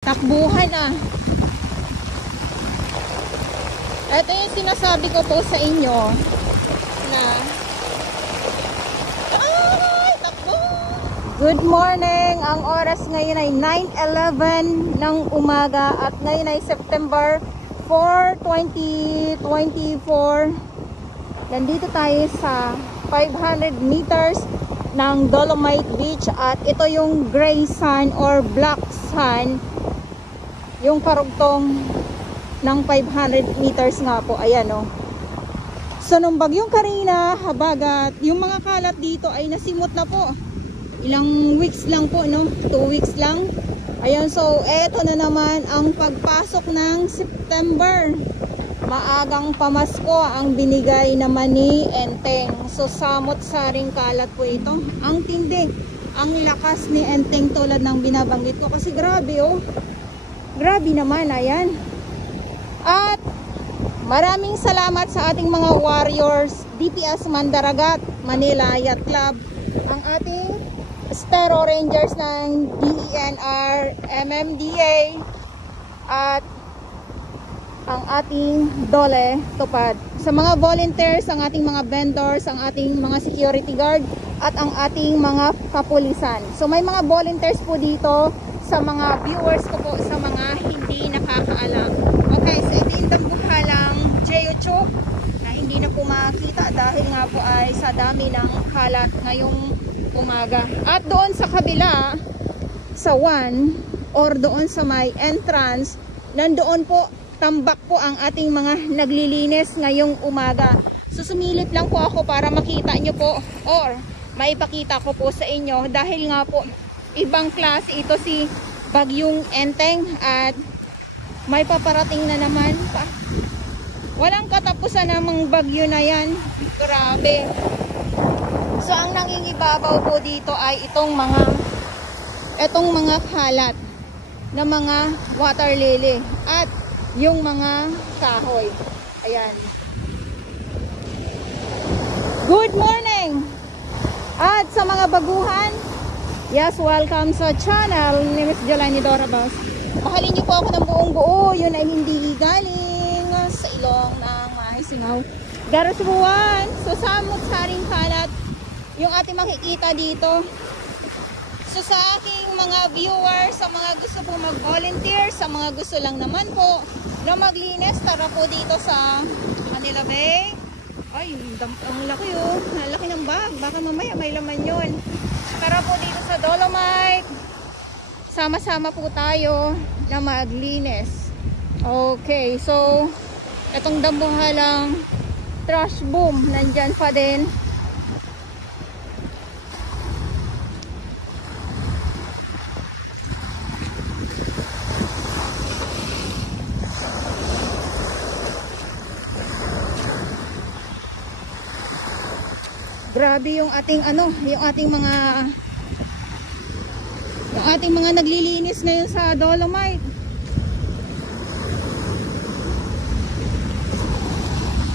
Takbuhan ah. Ito yung sinasabi ko po sa inyo na takbo! Good morning! Ang oras ngayon ay 9:11 ng umaga at ngayon ay September 4, 2024. Nandito tayo sa 500 meters ng Dolomite Beach at ito yung gray sand or black sand, yung karugtong ng 500 meters nga po. Ayan o. So nung bagyong Karina, habagat, yung mga kalat dito ay nasimot na po. Ilang weeks lang po, no? 2 weeks lang. Ayan, so eto na naman ang pagpasok ng September. Maagang pamasko ang binigay naman ni Enteng. So samot-saring kalat po ito. Ang tindi, ang lakas ni Enteng tulad ng binabanggit ko. Kasi grabe oh. Grabe naman, ayan. At maraming salamat sa ating mga warriors, DPS Mandaragat, Manila Yacht Club, ang ating Stero Rangers ng DENR, MMDA, at ang ating Dole Tupad. Sa mga volunteers, ang ating mga vendors, ang ating mga security guard, at ang ating mga kapulisan. So may mga volunteers po dito sa mga viewers ko po, sa mga hindi nakakaalam. Okay, so ito yung dambuhalang Jeocho na hindi na po makita dahil nga po ay sa dami ng kalat ngayong umaga. At doon sa kabila, sa 1 or doon sa may entrance, nandoon po, tambak po ang ating mga naglilinis ngayong umaga. So sumilip lang po ako para makita nyo po or maipakita ko po sa inyo dahil nga po ibang klase ito si Bagyong Enteng at may paparating na naman pa. Walang katapusan namang bagyo na yan. Grabe. So ang nangingibabaw po dito ay itong mga kalat na mga water lily at yung mga kahoy. Ayan. Good morning! At sa mga baguhan, yes, welcome sa channel ni Miss Jolani Dorabas. Mahalin niyo po ako ng buong buo. Yun ay hindi galing sa ilong ng Mahisingaw, Garasbuan. So samot-saring kalat yung ating makikita dito. So sa aking mga viewers, sa mga gusto po mag-volunteer, sa mga gusto lang naman po na maglinis, tara po dito sa Manila Bay. Ay, ang laki oh. Ang laki ng bag. Baka mamaya may laman yun. Tara po dito sa Dolomite. Sama-sama po tayo na maglinis. Okay, so itong dambuhalang trash boom nandyan pa din. Grabe yung ating mga naglilinis ngayon sa Dolomite.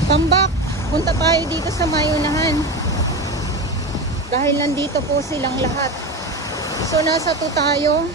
Tambak, punta tayo dito sa mayunahan. Dahil nandito po silang lahat. So nasa 2 tayo.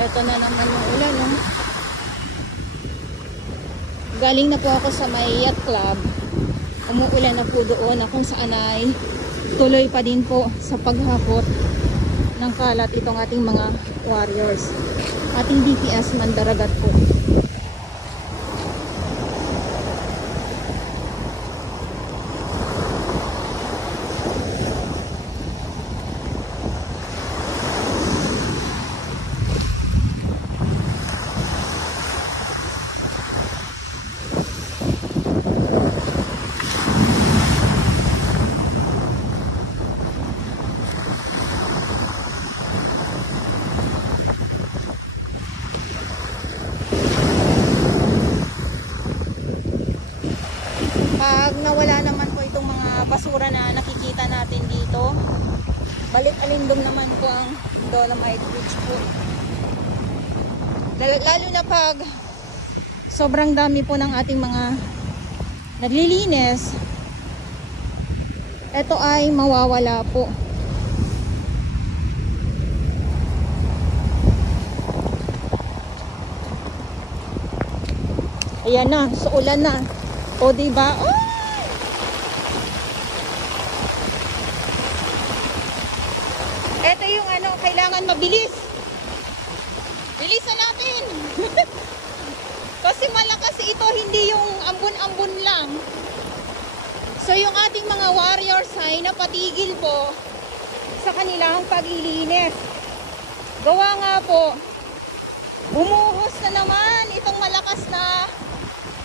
Ito na naman yung ulan, no? Galing na po ako sa may yacht club. Umuulan na po doon na kung saan ay tuloy pa din po sa paghakot ng kalat itong ating mga warriors. Ating DPS Mandaragat po. basura na nakikita natin dito. Balik alindom naman po ang Dolomite Beach po. Lalo na pag sobrang dami po ng ating mga naglilinis, ito ay mawawala po. Ayan na, so ulan na. O diba? Oh! Ito yung ano, kailangan mabilis. Bilisan natin. Kasi malakas ito, hindi yung ambon-ambon lang. So yung ating mga warriors ay napatigil po sa kanilang paglilinis. Gawa nga po, bumuhos na naman itong malakas na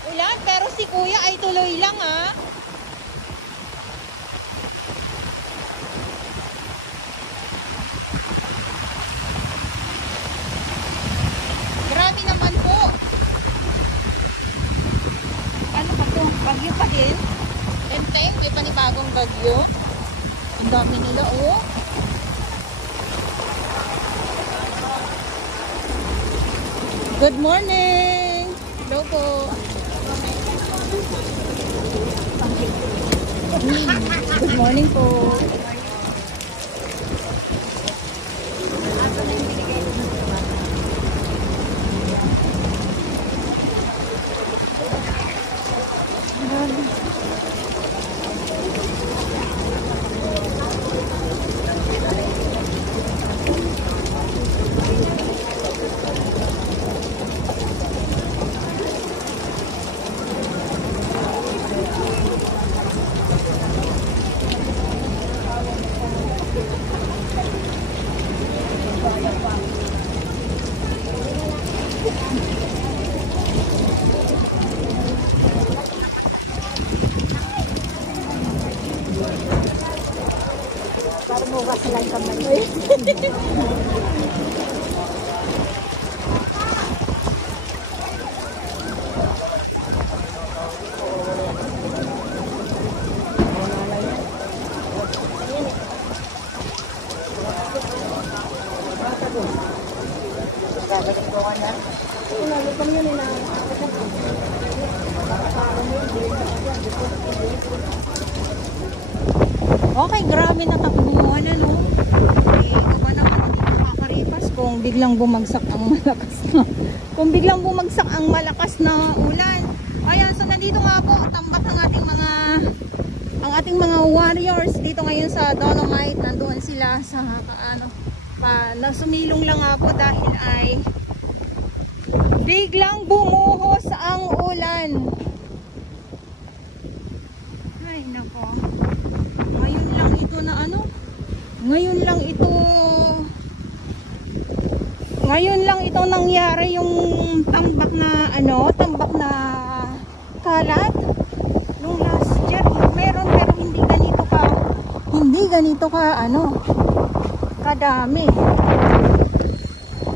ulan, pero si kuya ay tuloy lang ha. Grabe naman po. Ano pa to? Bagyo pa din. Tenteng, may panibagong bagyo. Ang dami nila oh. Good morning! Hello po. Good morning po. Parang hugas lang kamay ko eh. Okay, grabe na takbuhan ano. Eh, ikaw ba naman hindi makakaripas kung biglang bumagsak ang malakas na ulan. Ayan, so nandito nga po tambak ng ating mga warriors dito ngayon sa Dolomite. Nandoon sila sa nasumilong lang nga po dahil ay biglang bumuhos ang ulan. Ay nako. Ngayon lang ito nangyari yung tambak na kalat. Nung last year meron pero hindi ganito ka kadami.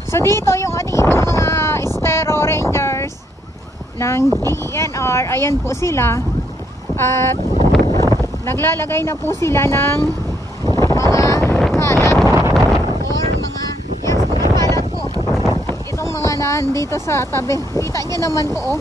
So dito yung ating ibang mga Estero Rangers ng DENR, ayan po sila at naglalagay na po sila ng mga kalat or mga kalat po. Itong mga nandito sa tabi. Kita nyo naman po oh.